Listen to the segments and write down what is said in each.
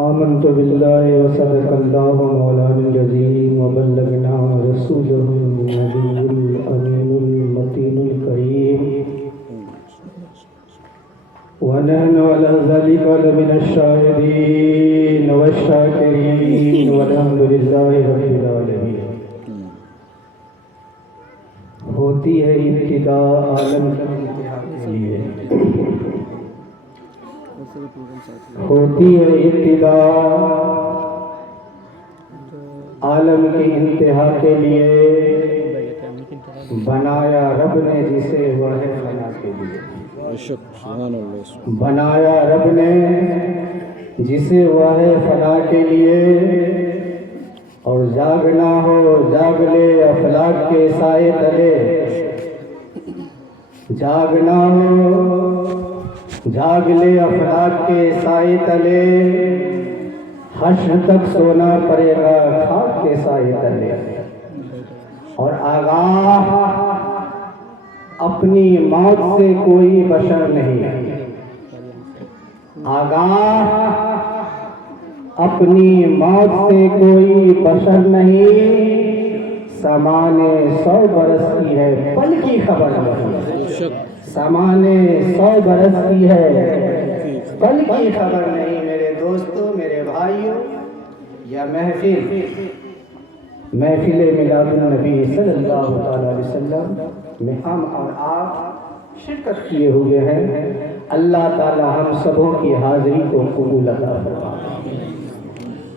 آمنت باللہ وصدق اللہ مولانا العظیم وبلغنا رسولہ النبی الامین المتین الکریم ونحن على ذلك لمن الشاهدين والشاكرين والحمد لله رب العالمين۔ ہوتی ہے ابتدا عالم کی انتہا کے لیے، ہوتی ہے ابتدا عالم کی انتہا کے لیے، بنایا رب نے جسے وہ ہے فنا کے لیے، بنایا رب نے جسے وہ ہے فنا کے لیے، اور جاگنا ہو جاگ لے افلاک کے سائے تلے، جاگنا ہو جاگ لے افلاک کے سائے تلے، حشر تک سونا پڑے گا خاک کے سائے تلے، اور آگاہ اپنی موت سے کوئی بشر نہیں، آگاہ اپنی موت سے کوئی بشر نہیں، سمانے 100 برس کی ہے پل کی خبر نہیں، سمانے 100 برس کی ہے پل کی خبر نہیں۔ میرے دوستوں، میرے بھائیوں، یا محفل میلاد النبی صلی اللہ علیہ وسلم میں ہم اور آپ شرکت کیے ہوئے ہیں، اللہ تعالی ہم سبوں کی حاضری کو قبول عطا فرمائے۔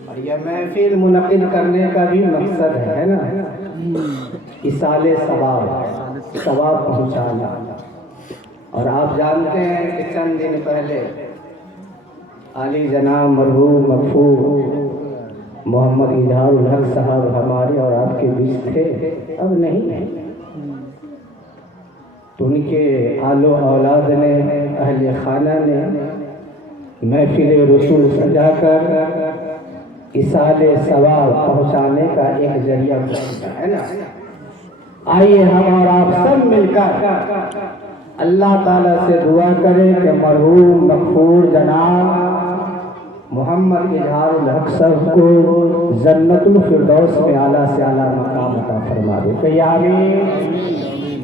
اور یہ محفل منعقد کرنے کا بھی مقصد ہے نا، ایصال ثواب پہنچانا۔ اور آپ جانتے ہیں کہ چند دن پہلے عالی جناب مرحوم مغفور محمد اظہار الحق صاحب ہمارے اور آپ کے بیچ تھے، اب نہیں ہیں، تو ان کے آل و اولاد نے، اہل خانہ نے محفل رسول سجا کر ایصال ثواب پہنچانے کا ایک ذریعہ بنایا ہے نا۔ آئیے ہم اور آپ سب مل کر اللہ تعالیٰ سے دعا کریں کہ مرحوم مغفور جناب محمد اظہار الحق صاحب کو جنت الفردوس میں اعلیٰ سے اعلیٰ مقام عطا فرما دے کہ آمین۔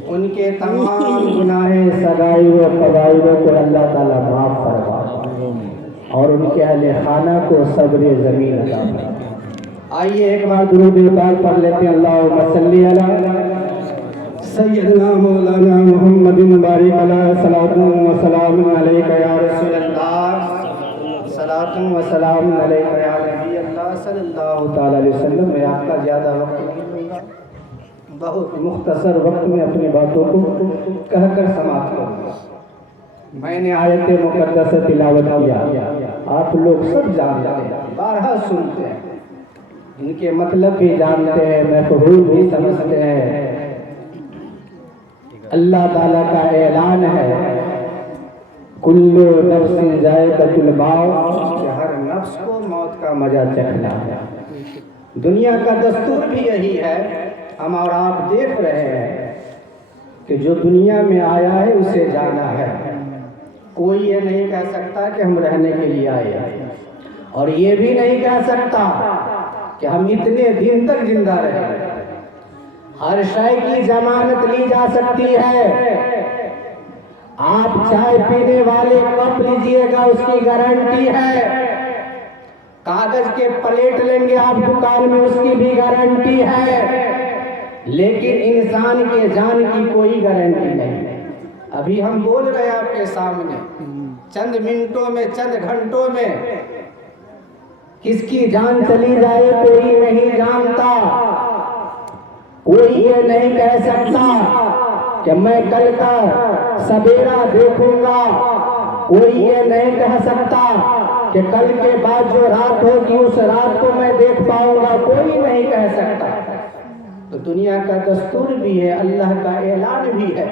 ان کے تمام گناہ صغائر و کبائر کو اللہ تعالیٰ معاف فرما اور ان کے اہل خانہ کو صبر زمین عطا فرما۔ آئیے ایک بار درود پاک پڑھ لیتے ہیں، اللہم صلی علی سیدنا مولانا محمد بارک علی صلاۃ و سلام علیک یا رسول اللہ، صلاۃ و سلام علیک یا نبی اللہ صلی اللہ تعالی علیہ وسلم۔ میں آپ کا زیادہ وقت نہیں لوں گا، بہت مختصر وقت میں اپنی باتوں کو کہہ کر سماعت کروں گا۔ میں نے آیت مقدس تلاوت کیا، آپ لوگ سب جانتے ہیں، بارہا سنتے ہیں، ان کے مطلب بھی جانتے ہیں، مفہوم بھی سمجھتے ہیں۔ اللہ تعالیٰ کا اعلان ہے کل نفس ذائقۃ الموت، کہ ہر نفس کو موت کا مزہ چکھنا ہے۔ دنیا کا دستور بھی یہی ہے، ہم اور آپ دیکھ رہے ہیں کہ جو دنیا میں آیا ہے اسے جانا ہے۔ کوئی یہ نہیں کہہ سکتا کہ ہم رہنے کے لیے آئے ہیں، اور یہ بھی نہیں کہہ سکتا کہ ہم اتنے دن تک زندہ رہیں۔ ہر شے کی ضمانت لی جا سکتی ہے۔ آپ چائے پینے والے کپ لیجئے گا، اس کی گارنٹی ہے۔ کاغذ کے پلیٹ لیں گے آپ دکان میں، اس کی بھی گارنٹی ہے۔ لیکن انسان کے جان کی کوئی گارنٹی نہیں۔ ابھی ہم بول رہے ہیں آپ کے سامنے، چند منٹوں میں، چند گھنٹوں میں کس کی جان چلی جائے کوئی نہیں جانتا۔ کوئی یہ نہیں کہہ سکتا کہ میں کل کا سویرا دیکھوں گا، کوئی یہ نہیں کہہ سکتا کہ کل کے بعد جو رات ہوگی اس رات کو میں دیکھ پاؤں گا، کوئی نہیں کہہ سکتا۔ تو دنیا کا دستور بھی ہے، اللہ کا اعلان بھی ہے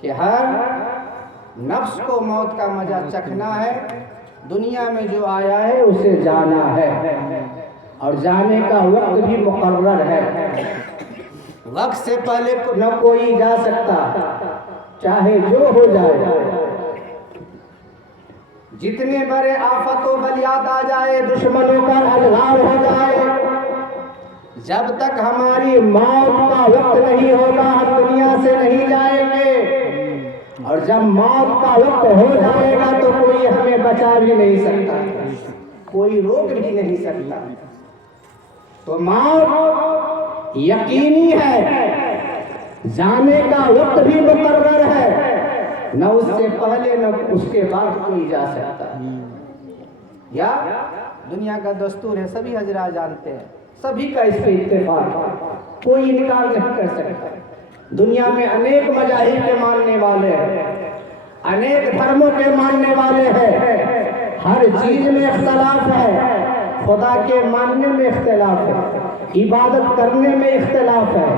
کہ ہر نفس کو موت کا مزہ چکھنا ہے۔ دنیا میں جو آیا ہے اسے جانا ہے، اور جانے کا وقت بھی مقرر ہے۔ وقت سے پہلے نہ کوئی جا سکتا، چاہے جو ہو جائے۔ جتنے بڑے آفت و بلیات آ جائے، دشمنوں کا الغار ہو جائے، جب تک ہماری موت کا وقت نہیں ہوگا ہم دنیا سے نہیں جائیں گے، اور جب موت کا وقت ہو جائے گا تو کوئی ہمیں بچا بھی نہیں سکتا، کوئی روک بھی نہیں سکتا۔ تو موت یقینی ہے، جانے کا وقت بھی مقرر ہے، نہ اس سے پہلے نہ اس کے بعد کوئی جا سکتا ہے۔ یا دنیا کا دستور ہے، سبھی حضرات جانتے ہیں، سبھی کا اس پہ اتفاق، کوئی انکار نہیں کر سکتا۔ دنیا میں انیک مذاہب کے ماننے والے ہیں، انیک دھرموں کے ماننے والے ہیں، ہر چیز میں اختلاف ہے، خدا کے ماننے میں اختلاف ہے، عبادت کرنے میں اختلاف ہے،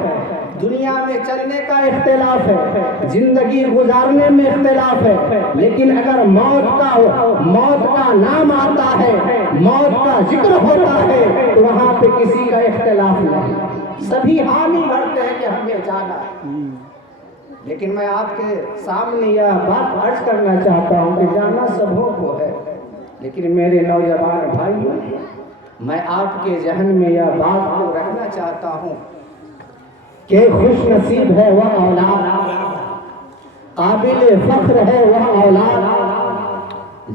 دنیا میں چلنے کا اختلاف ہے، زندگی گزارنے میں اختلاف ہے، لیکن اگر موت کا نام آتا ہے، موت کا ذکر ہوتا ہے تو وہاں پہ کسی کا اختلاف نہیں، سبھی حامی بھرتے ہیں کہ ہمیں جانا ہے۔ لیکن میں آپ کے سامنے یہ بات عرض کرنا چاہتا ہوں کہ جانا سبوں کو ہے، لیکن میرے نوجوان بھائیوں، میں آپ کے ذہن میں یہ بات کو رکھنا چاہتا ہوں کہ خوش نصیب ہے وہ اولاد، قابل فخر ہے وہ اولاد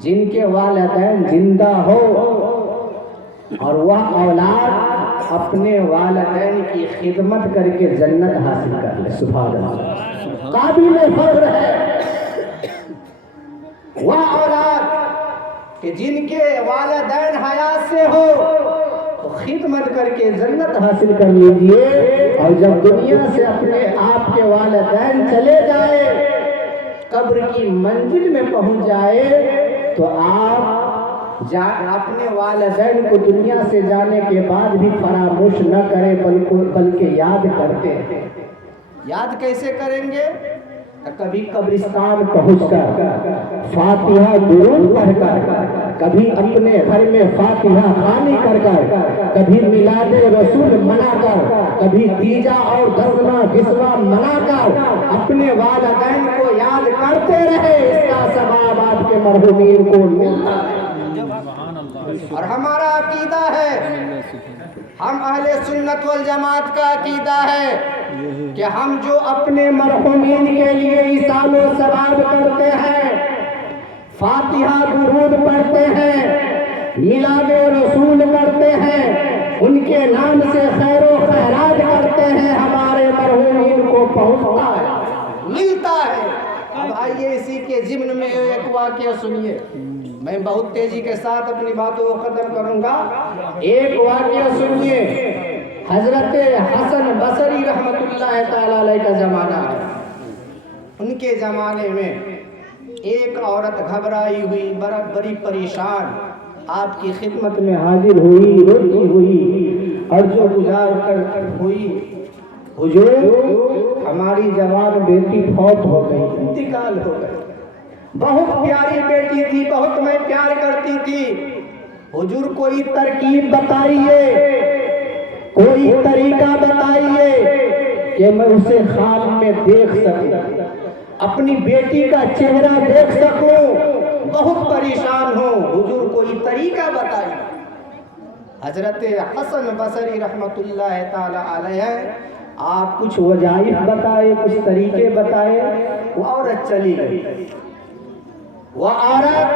جن کے والدین زندہ ہو اور وہ اولاد اپنے والدین کی خدمت کر کے جنت حاصل کر لے۔ سبحان اللہ، قابل فخر ہے وہ اولاد کہ جن کے والدین حیات سے ہو تو خدمت کر کے جنت حاصل کر لیجئے، اور جب دنیا سے اپنے آپ کے والدین چلے جائے، قبر کی منزل میں پہنچ جائے تو آپ اپنے والدین کو دنیا سے جانے کے بعد بھی فراموش نہ کریں، بلکہ یاد کرتے ہیں۔ یاد کیسے کریں گے؟ کبھی قبرستان پہنچ کر فاتحہ درود پڑھ کر، کبھی اپنے گھر میں فاتحہ خوانی کر کر، کبھی میلاد رسول منا کر، کبھی تیجا اور دسواں بسواں منا کر اپنے والدین کو یاد کرتے رہے، اس کا ثواب آپ کے مرحومین کو ملتا ہے۔ اور ہمارا عقیدہ ہے، ہم اہل سنت والجماعت کا عقیدہ ہے کہ ہم جو اپنے مرحومین کے لیے ایصال و ثواب کرتے ہیں، فاتحہ درود پڑھتے ہیں، میلاد رسول کرتے ہیں، ان کے نام سے خیر و خیرات کرتے ہیں، ہمارے مرحومین کو پہنچتا ہے، ملتا ہے۔ اب آئیے اسی کے ضمن میں ایک واقعہ سنیے، میں بہت تیزی کے ساتھ اپنی باتوں کو ختم کروں گا۔ ایک واقعہ سنیے، حضرت حسن بصری رحمت اللہ تعالیٰ علیہ کا زمانہ ہے۔ ان کے زمانے میں ایک عورت گھبرائی ہوئی، بڑی پریشان آپ کی خدمت میں حاضر ہوئی، روتی ہوئی، اور جو گزار کر ہوئی، حضور ہماری جوان بیٹی فوت ہو گئی، انتقال ہو گئی، بہت پیاری بیٹی تھی، بہت میں پیار کرتی تھی، حضور کوئی ترکیب بتائیے، کوئی طریقہ بتائیے کہ میں اسے خواب میں دیکھ سکوں، اپنی بیٹی کا چہرہ دیکھ سکوں، بہت پریشان ہوں، حضور کوئی طریقہ بتائیے۔ حضرت حسن بصری رحمت اللہ تعالی علیہ آپ کچھ وظائف بتائے، کچھ طریقے بتائے، وہ عورت چلی گئی۔ وہ عورت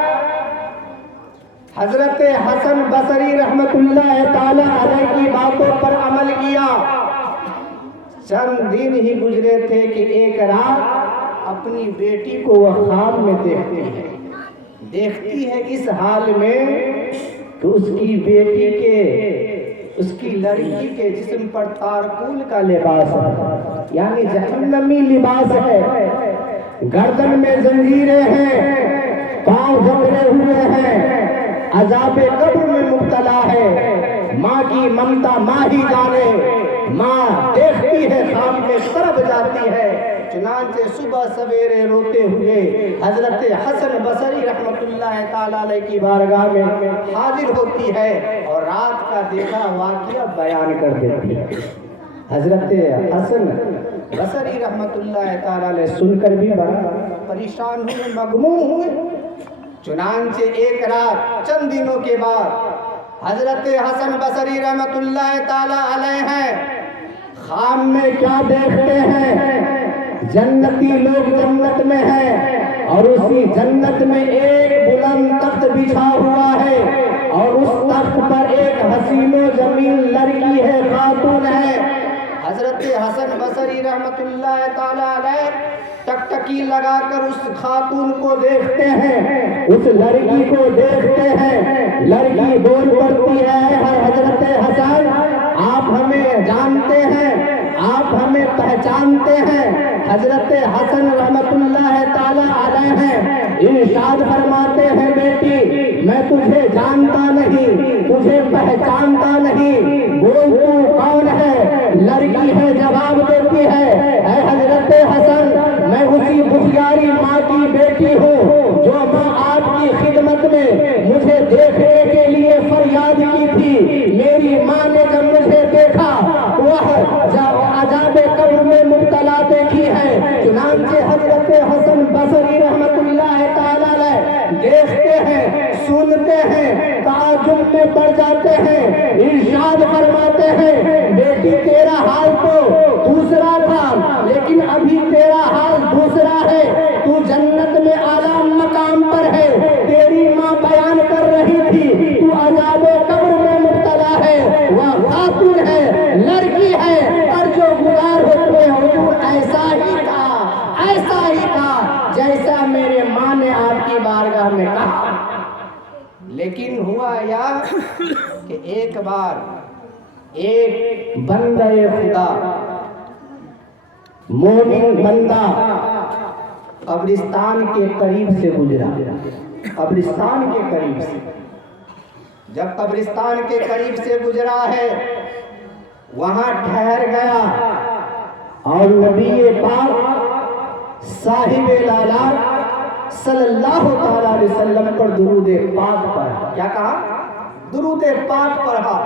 حضرت حسن بصری رحمت اللہ تعالی علیہ کی باتوں پر عمل کیا۔ چند دن ہی گزرے تھے کہ ایک رات اپنی بیٹی کو وہ خواب میں دیکھتی ہے اس حال میں کہ اس کی بیٹی کے، اس کی لڑکی کے جسم پر تارکول کا لباس ہے، یعنی جہنمی لباس ہے، گردن میں زنجیریں ہیں، پاؤں جکڑے ہوئے ہیں، عذاب قبر میں مبتلا ہے۔ ماں کی ممتا ماں ہی جانے، ماں دیکھتی ہے خواب میں تڑپ جاتی ہے، چنانچہ صبح سویرے روتے ہوئے حضرت حسن بصری رحمت اللہ تعالیٰ علیہ کی بارگاہ میں حاضر ہوتی ہے اور رات کا دیکھا واقعہ بیان کر دیتی ہے۔ حضرت حسن بصری رحمت اللہ تعالیٰ علیہ سن کر بھی بڑا پریشان ہوئے، مغموم ہوئے، چنانچہ ایک رات چند دنوں کے بعد حضرت حسن بصری رحمت اللہ تعالی علیہ ہیں، خواب میں کیا دیکھتے ہیں؟ جنتی لوگ جنت میں ہیں اور اسی جنت میں ایک بلند تخت بچھا ہوا ہے اور اس تخت پر ایک حسین و جمیل لڑکی ہے، خاتون ہے۔ حضرت حسن بصری رحمت اللہ تعالی علیہ ٹکٹکی لگا کر اس خاتون کو دیکھتے ہیں، اس لڑکی کو دیکھتے ہیں۔ لڑکی بول پڑتی ہے، حضرت حسن آپ ہمیں جانتے ہیں، آپ ہمیں پہچانتے ہیں؟ حضرت حسن رحمت اللہ تعالی علیہ ہیں، ارشاد فرماتے ہیں بیٹی میں تجھے جانتا نہیں، تجھے پہچانتا نہیں، بول تو کون ہے؟ لڑکی ہے جواب دیتی ہے، اے حضرت حسن میں اسی بھٹیاری ماں کی بیٹی ہوں جو ماں آپ کی خدمت میں مجھے دیکھنے کے لیے فریاد کی تھی۔ میری ماں نے جب مجھے دیکھا وہ عذاب قبر میں مبتلا دیکھی ہے۔ چنانچہ حضرت حسن بصری رحمت اللہ تعالی علیہ دیکھتے ہیں، سنتے ہیں، تعجب میں پڑ جاتے ہیں، ارشاد فرماتے ہیں بیٹی تیرا حال تو دوسرا تھا لیکن ابھی تیرا حال دوسرا ہے، تو جنت میں اعلیٰ مقام پر ہے، تیری ماں بیان کر رہی تھی تو عذاب قبر میں مبتلا ہے، وہ خاتون ہے، لڑکی ہے، اور جو گزار ہوتے ہیں حضور ایسا ہی تھا جیسا میرے ماں نے آپ کی بارگاہ میں کہا۔ لیکن ہوا یا کہ ایک بار ایک بندہ خدا، مومن بندہ قبرستان کے قریب سے گزرا، قبرستان کے قریب سے جب قبرستان کے قریب سے گزرا ہے وہاں ٹھہر گیا اور نبی پاک صاحب لالا صلی اللہ تعالی علیہ وسلم پر درود پاک پڑھا۔ کیا کہا؟ درود پاک پڑھا،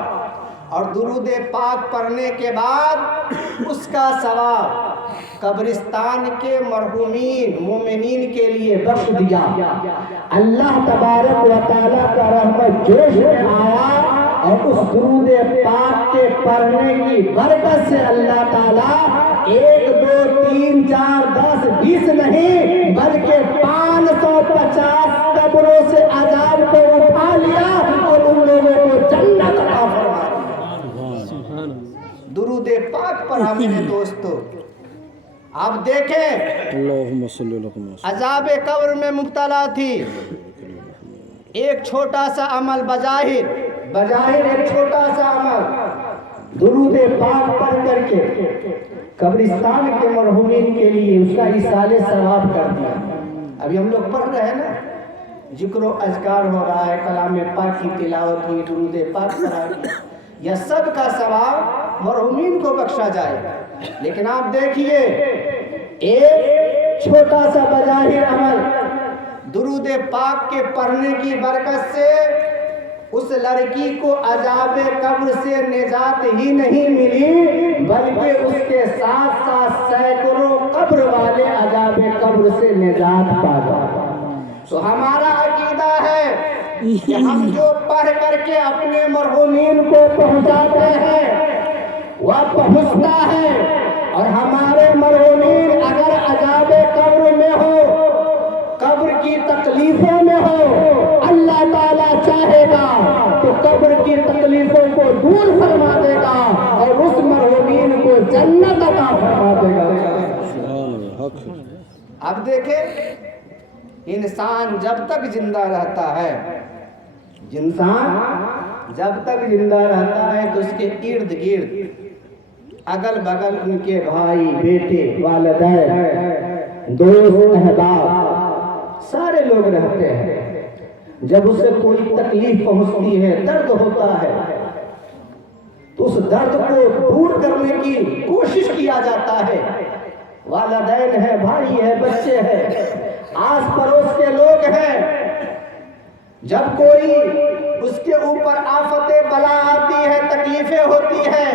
اور درود پاک پڑھنے کے بعد اس کا ثواب قبرستان کے مرحومین مومنین کے لیے بخش دیا۔ اللہ تبارک و تعالیٰ کا رحمت جوش میں آیا اور اس درود پاک کے پڑھنے کی برکت سے اللہ تعالیٰ 1 2 3 4 10 20 نہیں بلکہ 550 قبروں سے عذاب کو اٹھا لیا اور ان لوگوں کو جنت عطا فرما دیا۔ درود پاک پڑھا میرے دوستو۔ آپ دیکھیں عذاب قبر میں مبتلا تھی، ایک چھوٹا سا عمل بظاہر ایک چھوٹا سا عمل درود پاک پڑھ کر کے قبرستان کے مرحومین کے لیے اس کا ایصال ثواب کر دیا۔ ابھی ہم لوگ پڑھ رہے ہیں نا، ذکر و اذکار ہو رہا ہے، کلام پاک کی تلاوت ہوئی، درود پاک پڑھا گیا، یہ سب کا ثواب مرحومین کو بخشا جائے گا۔ لیکن آپ دیکھیے ایک چھوٹا سا بظاہر عمل درود پاک کے پڑھنے کی برکت سے اس لڑکی کو عذاب قبر سے نجات ہی نہیں ملی بلکہ اس کے ساتھ ساتھ سینکڑوں قبر والے عذاب قبر سے نجات پا گئے۔ تو ہمارا عقیدہ ہے کہ ہم جو پڑھ کر کے اپنے مرحومین کو پہنچاتے ہیں وہ پہنچتا ہے، اور ہمارے مرحومین اگر عذاب قبر میں ہو، قبر کی تکلیفوں میں ہو، اللہ تعالیٰ چاہے گا تو قبر کی تکلیفوں کو دور فرما دے گا اور اس مرحومین کو جنت عطا فرما دے گا۔ اب دیکھیں انسان جب تک زندہ رہتا ہے، تو اس کے ارد گرد اگل بغل ان کے بھائی بیٹے والدین دوست احباب سارے لوگ رہتے ہیں۔ جب اسے کوئی تکلیف پہنچتی ہے، درد ہوتا ہے، تو اس درد کو دور کرنے کی کوشش کیا جاتا ہے۔ والدین ہے، بھائی ہے، بچے ہیں، آس پڑوس کے لوگ ہیں۔ جب کوئی اس کے اوپر آفت بلا آتی ہے، تکلیفیں ہوتی ہیں،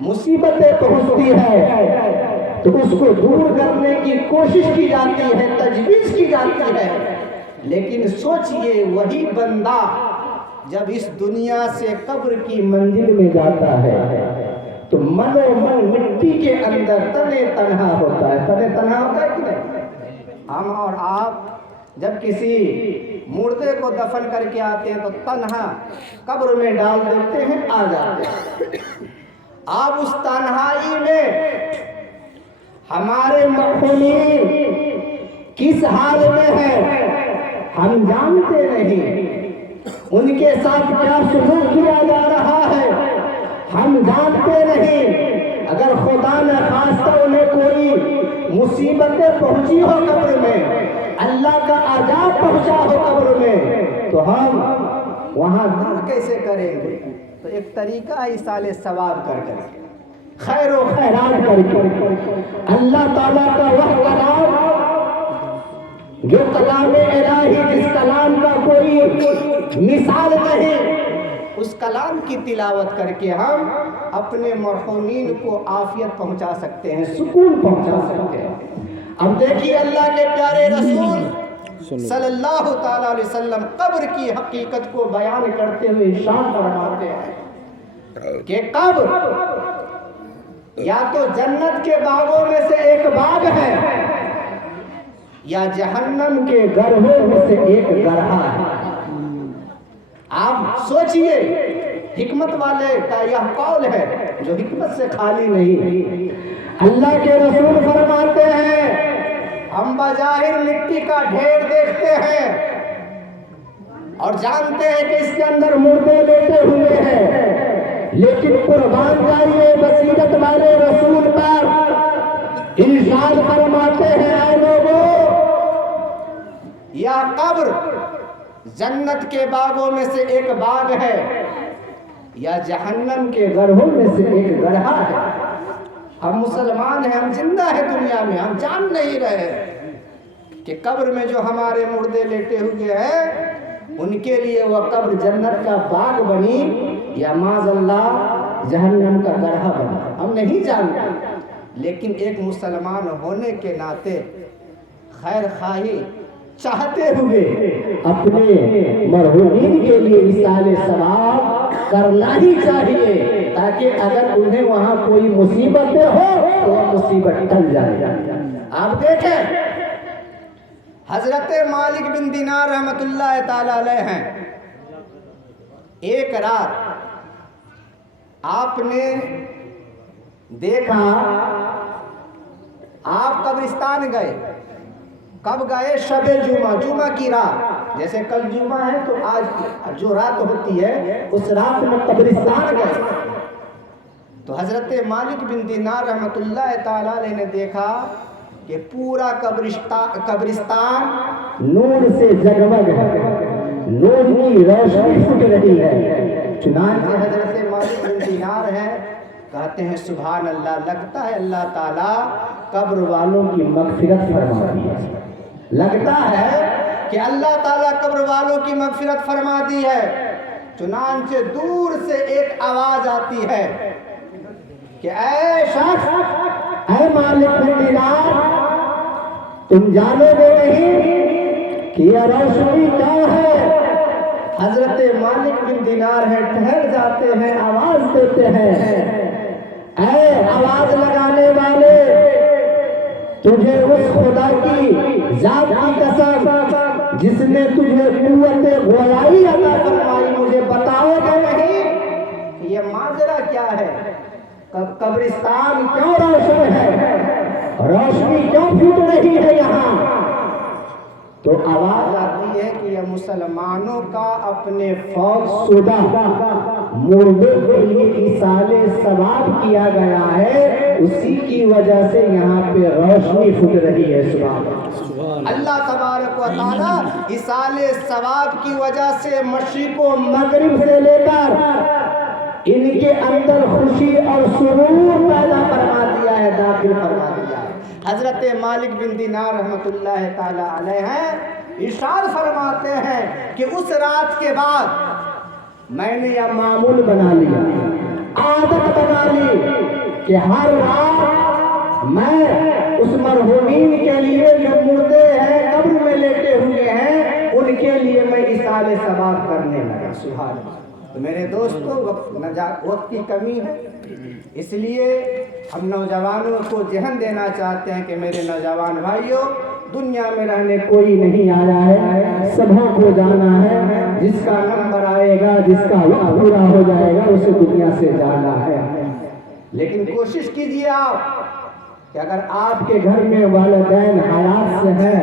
مصیبتیں پہنچتی ہے، تو اس کو دور کرنے کی کوشش کی جاتی ہے، تجویز کی جاتی ہے۔ لیکن سوچئے وہی بندہ جب اس دنیا سے قبر کی منزل میں جاتا ہے تو من و من مٹی کے اندر تنے تنہا ہوتا ہے. تنے تنہا ہوتا ہے کہ نہیں؟ ہم اور آپ جب کسی مردے کو دفن کر کے آتے ہیں تو تنہا قبر میں ڈال دیتے ہیں، آ جاتے ہیں. آپ اس تنہائی میں ہمارے مرحومین کس حال میں ہیں ہم جانتے نہیں، ان کے ساتھ کیا سلوک کیا جا رہا ہے ہم جانتے نہیں. اگر خدا نہ خواستہ انہیں کوئی مصیبتیں پہنچی ہو قبر میں، اللہ کا عذاب پہنچا ہو قبر میں، تو ہم وہاں دور کیسے کریں گے؟ تو ایک طریقہ ہے ایصال ثواب کر کر کے، خیر و خیرات کر کے. اللہ تعالیٰ کا وہ کلام جو کلام الہی، جس کلام کا کوئی مثال نہیں، اس کلام کی تلاوت کر کے ہم اپنے مرحومین کو عافیت پہنچا سکتے ہیں، سکون پہنچا سکتے ہیں. اب دیکھیے اللہ کے پیارے رسول صلی اللہ تعالی علیہ وسلم قبر کی حقیقت کو بیان کرتے ہوئے ارشاد فرماتے ہیں کہ قبر یا تو جنت کے باغوں میں سے ایک باغ ہے یا جہنم کے گڑھوں میں سے ایک گڑھا ہے. آپ سوچئے، حکمت والے کا یہ قول ہے جو حکمت سے خالی نہیں. اللہ کے رسول فرماتے ہیں ہم بظاہر مٹی کا ڈھیر دیکھتے ہیں اور جانتے ہیں کہ اس کے اندر مردے لیٹے ہوئے ہیں، لیکن قربان جائیے بصیرت والے رسول پر ارشاد فرماتے ہیں اے لوگوں، یا قبر جنت کے باغوں میں سے ایک باغ ہے یا جہنم کے گڑھوں میں سے ایک گڑھا ہے. ہم مسلمان ہیں، ہم زندہ ہیں دنیا میں، ہم جان نہیں رہے کہ قبر میں جو ہمارے مردے لیٹے ہوئے ہیں ان کے لیے وہ قبر جنت کا باغ بنی یا معاذ اللہ جہنم کا گڑھا بنا، ہم نہیں جانتے. لیکن ایک مسلمان ہونے کے ناطے خیر خواہی چاہتے ہوئے اپنے مرحومین کے لیے ایصال ثواب کرنا ہی چاہیے، تاکہ اگر انہیں وہاں کوئی مصیبتیں ہو تو وہ مصیبت ٹل جائے. آپ دیکھیں حضرت مالک بن دینار رحمۃ اللہ تعالی علیہ ہیں. ایک رات آپ نے دیکھا، آپ قبرستان گئے. کب گئے؟ شب جمعہ، جمعہ کی رات. جیسے کل جمعہ ہے تو آج جو رات ہوتی ہے اس رات میں قبرستان گئے. تو حضرت مالک بن دینار رحمۃ اللہ تعالی علیہ نے دیکھا کہ پورا قبرستان نور سے جگمگ ہے، نور کی روشنی پھٹ رہی ہے. چنانچہ حضرت مالک بن دینار ہے، کہتے ہیں سبحان اللہ، لگتا ہے اللہ تعالیٰ قبر والوں کی مغفرت فرماتی ہے. لگتا ہے کہ اللہ تعالیٰ قبر والوں کی مغفرت فرما دی ہے. چنانچہ دور سے ایک آواز آتی ہے کہ اے شخص، اے مالک بن دینار، تم جانو گے نہیں کہ یہ روشنی کیا ہے؟ حضرت مالک بن دینار ہے، ٹھہر جاتے ہیں، آواز دیتے ہیں اے آواز لگانے والے، تجھے اس خدا کی ذات کی قسم جس نے تجھے قوت گویائی عطا فرمائی، مجھے بتاؤ گے نہیں کہ یہ ماجرا کیا ہے؟ قبرستان کیوں روشن ہے؟ روشنی کیوں پھوٹ رہی ہے یہاں؟ تو آواز آتی ہے کہ یہ مسلمانوں کا اپنے فوت شدہ مردے کے لیے ایصال ثواب کیا گیا ہے، اسی کی وجہ سے یہاں پہ روشنی پھٹ رہی ہے. سبحان اللہ تبارک و تعالی ایصال ثواب کی وجہ سے مشرق و مغرب سے لے کر ان کے اندر خوشی اور سرور پیدا فرما دیا ہے، داخل فرما دیا ہے. حضرت مالک بن دینار رحمۃ اللہ تعالی علیہ ہیں، ارشاد فرماتے ہیں کہ اس رات کے بعد میں نے یہ معمول بنا لیا، عادت بنا لی کہ ہر رات میں اس مرحومین کے لیے جو مردے ہیں قبر میں لیٹے ہوئے ہیں ان کے لیے میں ایصال ثواب کرنے لگا. سبحان اللہ. تو میرے دوستو وقت کی کمی ہے، اس لیے ہم نوجوانوں کو ذہن دینا چاہتے ہیں کہ میرے نوجوان بھائیوں، دنیا میں رہنے کوئی نہیں آیا ہے، سبھوں کو جانا ہے. جس کا نمبر آئے گا، جس کا وقت پورا ہو جائے گا، اسے دنیا سے جانا ہے. لیکن کوشش کیجیے آپ کہ اگر آپ کے گھر میں والدین حیات سے ہیں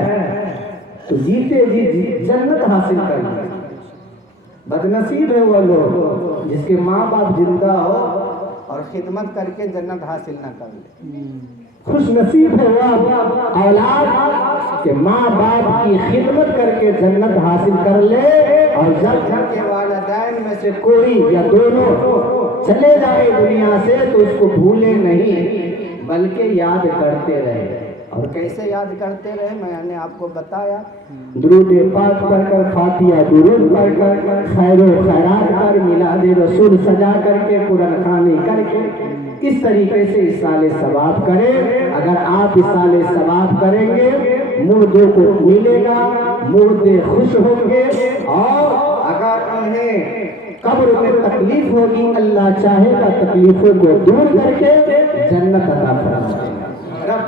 تو جیتے جی جنت حاصل کر لیں. بدنصیب ہے وہ لوگ جس کے ماں باپ زندہ ہو اور خدمت کر کے جنت حاصل نہ کر لے. خوش نصیب ہے وہ اولاد کہ ماں باپ کی خدمت کر کے جنت حاصل کر لے، اور جب گھر کے والدین میں سے کوئی یا دونوں چلے جائے دنیا سے تو اس کو بھولے نہیں بلکہ یاد کرتے رہے. اور کیسے یاد کرتے رہے میں نے آپ کو بتایا، درود پاک پڑھ کر، فاتحہ درود پڑھ کر، خیر و خیرات کر، میلاد رسول سجا کر کے، قرآن خوانی کر کے، اس طریقے سے ایصال ثواب کریں. اگر آپ ایصال ثواب کریں گے مردوں کو ملے گا، مردے خوش ہوں گے، اور اگر انہیں قبر میں تکلیف ہوگی اللہ چاہے گا تکلیفوں کو دور کر کے جنت عطا فرمائے.